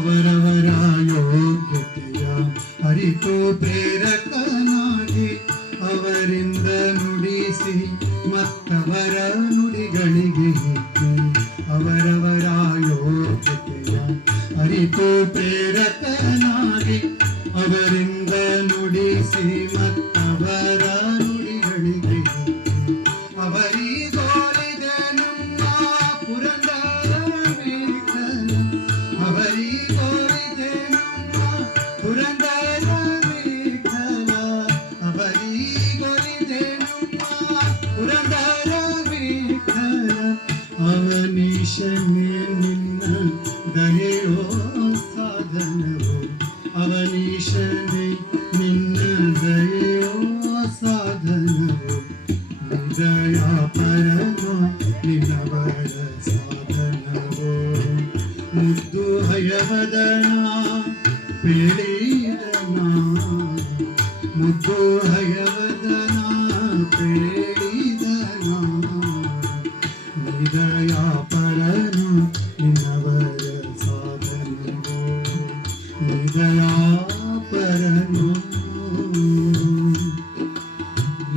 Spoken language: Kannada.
ಅವರವರ ಯೋಗ್ಯತೆಯ ಅರಿತು ಪ್ರೇರಕನಾಗಿ ಅವರಿಂದ ನುಡಿಸಿ ಮತ್ತವರ ನುಡಿಗಳಿಗೆ ಹಿಕ್ಕಿ ಅವರವರ ಯೋಗ್ಯತೆಯ ಅರಿತು ಪ್ರೇರಕನಾಗಿ ಅವರಿಂದ ನುಡಿಸಿ ಮತ್ತವರ ನುಡಿಗಳಿಗೆ ಹಿಕ್ಕಿ ಅವರಿಗೋಲಿದೆ ನಮ್ಮ ಪುರಂದರ ವಿಠಲ ಅವರಿಗೋಲಿದೆ ನಮ್ಮ ಪುರಂದರ ವಿಠಲ ಅವರಿಗೋಲಿದೆ ನಮ್ಮ ಪುರಂದರ ವಿಠಲ ಅವನೀಶನೇ ನಿನ್ನ ದಯೆಯೋ ಸಾಧನವು ಅವನೀಶನೇ ನಿನ್ನ ದಯೆಯೋ ಸಾಧನವು ನಿದಯ ಪರಮ ನಿನ್ನವರ ಸಾಧನವೋ ಮುದ್ದು ಹಯವದನ ಪೇಳಿದನ ಮುದ್ದು ಹಯವದನ ಪೇಳಿದನ ನಿದಯ ಪರಮ ನಿನ್ನವರ ಸಾಧನವೋ ನಿದಯ